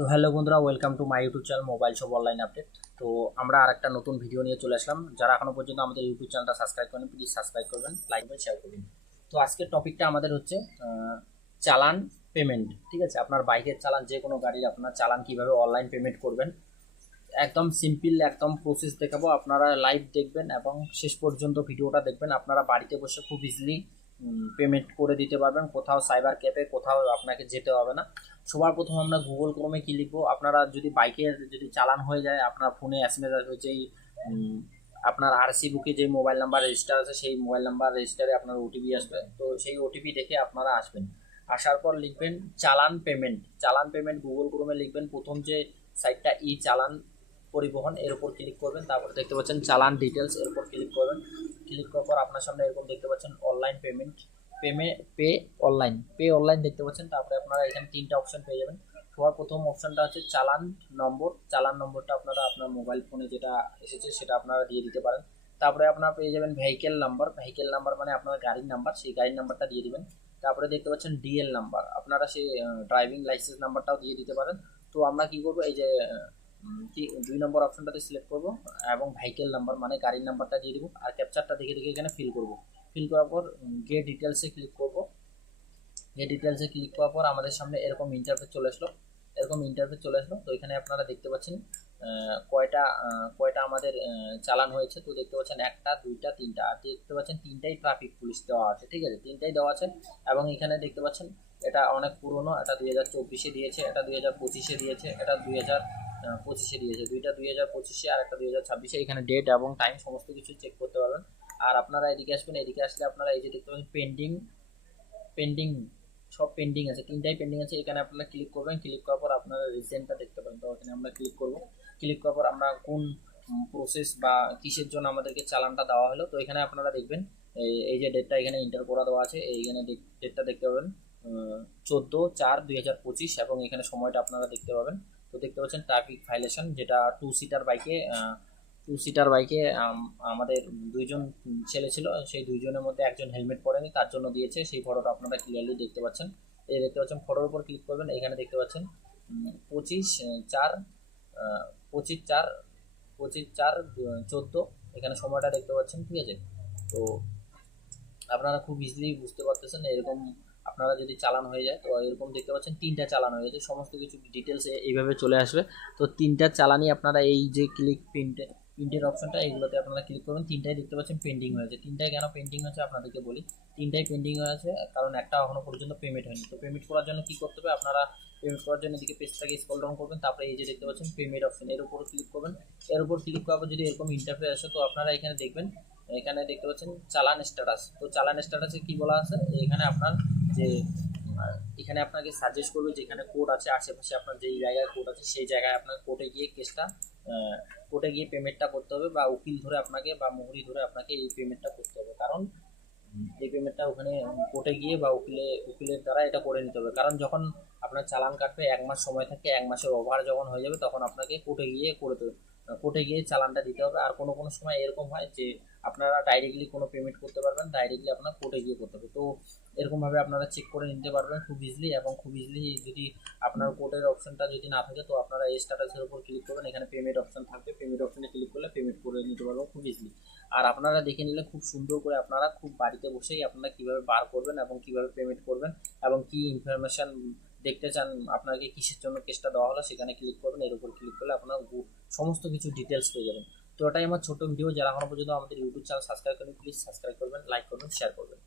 তো হ্যালো বন্ধুরা welcome to my YouTube channel mobile shop online update তো আমরা আর একটা নতুন ভিডিও নিয়ে চলে আসলাম। যারা এখনও পর্যন্ত আমাদের ইউটিউব চ্যানেলটা সাবস্ক্রাইব করেন প্লিজ সাবস্ক্রাইব করবেন লাইক করবেন শেয়ার করবেন। তো আজকের টপিকটা আমাদের হচ্ছে চালান পেমেন্ট ঠিক আছে? আপনার বাইকের চালান, যে কোনো গাড়ির আপনার চালান কীভাবে অনলাইন পেমেন্ট করবেন। একদম সিম্পল একদম প্রসেস দেখাবো। আপনারা লাইভ দেখবেন এবং শেষ পর্যন্ত ভিডিওটা দেখবেন। আপনারা বাড়িতে বসে খুব ইজিলি পেমেন্ট করে দিতে পারবেন। কোথাও সাইবার ক্যাফে কোথাও আপনাকে যেতে হবে না। সবার প্রথম আমরা গুগল ক্রোমে কি লিখব? আপনারা যদি বাইকের যদি চালান হয়ে যায়, আপনার ফোনে এস এম এস আসবে, যেই আপনার আরসি বুকে যে মোবাইল নাম্বার রেজিস্টার আছে, সেই মোবাইল নাম্বার রেজিস্টারে আপনার ওটিপি আসবে। তো সেই ওটিপি দেখে আপনারা আসবেন। আসার পর লিখবেন চালান পেমেন্ট চালান পেমেন্ট গুগল ক্রোমে লিখবেন। প্রথম যে সাইটটা ই চালান পরিবহন, এর উপর ক্লিক করবেন। তারপর দেখতে পাচ্ছেন চালান ডিটেলস এর উপর ক্লিক করবেন। ক্লিক করার পর আপনার সামনে এরকম দেখতে পাচ্ছেন অনলাইন পেমেন্ট পেমে পে অনলাইন পে অনলাইন দেখতে পাচ্ছেন। তারপরে আপনারা এখানে তিনটা অপশন পেয়ে যাবেন। সবার প্রথম অপশনটা হচ্ছে চালান নম্বর। চালান নম্বরটা আপনারা আপনার মোবাইল ফোনে যেটা এসেছে সেটা আপনারা দিয়ে দিতে পারেন। তারপরে আপনারা পেয়ে যাবেন ভেহিকেল নাম্বার ভেহিকেল নাম্বার মানে আপনার গাড়ির নাম্বার সেই গাড়ির নাম্বারটা দিয়ে দিবেন। তারপরে দেখতে পাচ্ছেন ডিএল নাম্বার আপনারা সেই ড্রাইভিং লাইসেন্স নাম্বারটাও দিয়ে দিতে পারেন। তো আমরা কি করব? এই যে দুই নম্বর অপশনটাতে সিলেক্ট করব এবং ভেহিকেল নাম্বার মানে গাড়ির নাম্বারটা দিয়ে দিব। আর ক্যাপচারটা দেখে দেখে এখানে ফিল করব। ফিল করার পর গে ডিটেলসে ক্লিক করব। গে ডিটেলসে ক্লিক করার পর আমাদের সামনে এরকম ইন্টারফেস চলে আসলো। এরকম ইন্টারফেস চলে আসলো। তো এখানে আপনারা দেখতে পাচ্ছেন কয়টা কয়টা আমাদের চালান হয়েছে। তো দেখতে পাচ্ছেন একটা, দুইটা, তিনটা। আর দেখতে পাচ্ছেন তিনটাই ট্রাফিক পুলিশ দেওয়া আছে, ঠিক আছে? তিনটাই দেওয়া আছে। এবং এখানে দেখতে পাচ্ছেন, এটা অনেক পুরনো, এটা দুই হাজার চব্বিশে দিয়েছে, এটা দুই হাজার পঁচিশে দিয়েছে, এটা দুই হাজার পঁচিশে দিয়েছে। দুইটা দুই হাজার পঁচিশে আর একটা দুই হাজার ছাব্বিশে। এখানে ডেট এবং টাইম সমস্ত কিছু চেক করতে পারবেন। আর আপনারা এদিকে আসবেন, এদিকে আসলে আপনারা এই যে দেখতে পাচ্ছেন পেন্ডিং পেন্ডিং সব পেন্ডিং আছে। তিনটাই পেন্ডিং আছে। এখানে আপনারা ক্লিক করবেন। ক্লিক করার পর আপনারা রিসেন্টটা দেখতে পারেন। তো এখানে আমরা ক্লিক করব। ক্লিক করার পর আমরা কোন প্রসেস বা কিসের জন্য আমাদেরকে চালানটা দেওয়া হলো, তো এখানে আপনারা দেখবেন, এই- যে ডেটটা এখানে এন্টার করা দেওয়া আছে এইখানে ডেটটা দেখতে পাবেন চোদ্দ চার দুই হাজার পঁচিশ, এবং এখানে সময়টা আপনারা দেখতে পাবেন। দেখতে পাচ্ছেন ট্রাফিক ভাইলেশন যেটা টু সিটার বাইকে টু সিটার বাইকে আমাদের দুইজন ছেলে ছিল, সেই দুইজনের মধ্যে একজন হেলমেট পরেনি, তার জন্য দিয়েছে, সেই ফটোটা আপনারা ক্লিয়ারলি দেখতে পাচ্ছেন। এই দেখতে পাচ্ছেন ফটোর উপর ক্লিক করবেন, এখানে দেখতে পাচ্ছেন পঁচিশ চার পঁচিশ চার পঁচিশ চার চোদ্দ, এখানে সময়টা দেখতে পাচ্ছেন, ঠিক আছে? তো আপনারা খুব ইজিলি বুঝতে পারতেছেন, এরকম আপনারা যদি চালান হয়ে যায়, তো এরকম দেখতে পাচ্ছেন তিনটা চালান হয়ে গেছে, সমস্ত কিছু ডিটেলস এইভাবে চলে আসবে। তো তিনটা চালানই আপনারা এই যে ক্লিক প্রিন্টে প্রিন্টের অপশনটা এইগুলোতে আপনারা ক্লিক করবেন তিনটাই দেখতে পাচ্ছেন পেন্ডিং হয়েছে তিনটাই কেন পেন্ডিং হয়েছে আপনাদেরকে বলি, তিনটাই পেন্ডিং হয়েছে কারণ একটা এখনও পর্যন্ত পেমেন্ট হয়নি। তো পেমেন্ট করার জন্য কি করতে হবে, আপনারা পেমেন্ট করার জন্য এদিকে পেজটাকে স্কল ডাউন করবেন, তারপরে এই যে দেখতে পাচ্ছেন পেমেন্ট অপশন এর উপর ক্লিক করবেন। এর উপর ক্লিক করার পর যদি এরকম ইন্টারফেস আসে, তো আপনারা এখানে দেখবেন, এখানে দেখতে পাচ্ছেন চালান স্ট্যাটাস তো চালান স্ট্যাটাসে কি বলা আছে, এখানে আপনার যে এখানে আপনাকে সাজেস্ট করবে যেখানে কোড আছে, আশেপাশে আপনার যেই জায়গায় কোড আছে, সেই জায়গায় আপনার কোর্টে গিয়ে কেসটা কোর্টে গিয়ে পেমেন্টটা করতে হবে বা উকিল ধরে আপনাকে বা মুহুরি ধরে আপনাকে এই পেমেন্টটা করতে হবে। কারণ এই পেমেন্টটা ওখানে কোর্টে গিয়ে বা উকিলে, উকিলের দ্বারা এটা করে নিতে হবে। কারণ যখন আপনার চালান কাটবে এক মাস সময় থাকে, এক মাসের ওভার যখন হয়ে যাবে, তখন আপনাকে কোর্টে গিয়ে করে দেবে। কোর্টে গিয়ে চালানটা দিতে হবে। আর কোনো কোনো সময় এরকম হয় যে, আপনারা ডাইরেক্টলি কোনো পেমেন্ট করতে পারবেন ডাইরেক্টলি আপনার কোর্টে গিয়ে করতে হবে। তো এরকমভাবে আপনারা চেক করে নিতে পারবেন খুব ইজিলি এবং খুব ইজিলি যদি আপনার কোর্টের অপশনটা যদি না থাকে, তো আপনারা এই স্ট্যাটাসের উপর ক্লিক করবেন। এখানে পেমেন্ট অপশন থাকবে। পেমেন্ট অপশনে ক্লিক করলে পেমেন্ট করে নিতে পারবেন খুব ইজিলি আর আপনারা দেখে নিলে খুব সুন্দর করে আপনারা খুব বাড়িতে বসেই আপনারা কীভাবে বার করবেন এবং কীভাবে পেমেন্ট করবেন এবং কি ইনফরমেশন দেখতে চান, আপনাকে কিসের জন্য কেসটা দেওয়া হলো সেখানে ক্লিক করবেন, এর উপর ক্লিক গু- সমস্ত কিছু ডিটেলস পেয়ে যাবেন। তো এটাই আমার ছোট ভিডিও যারা এখনও পর্যন্ত আমাদের ইউটিউব চ্যানেল সাবস্ক্রাইব করেন প্লিজ সাবস্ক্রাইব করবেন লাইক করবেন শেয়ার করবেন।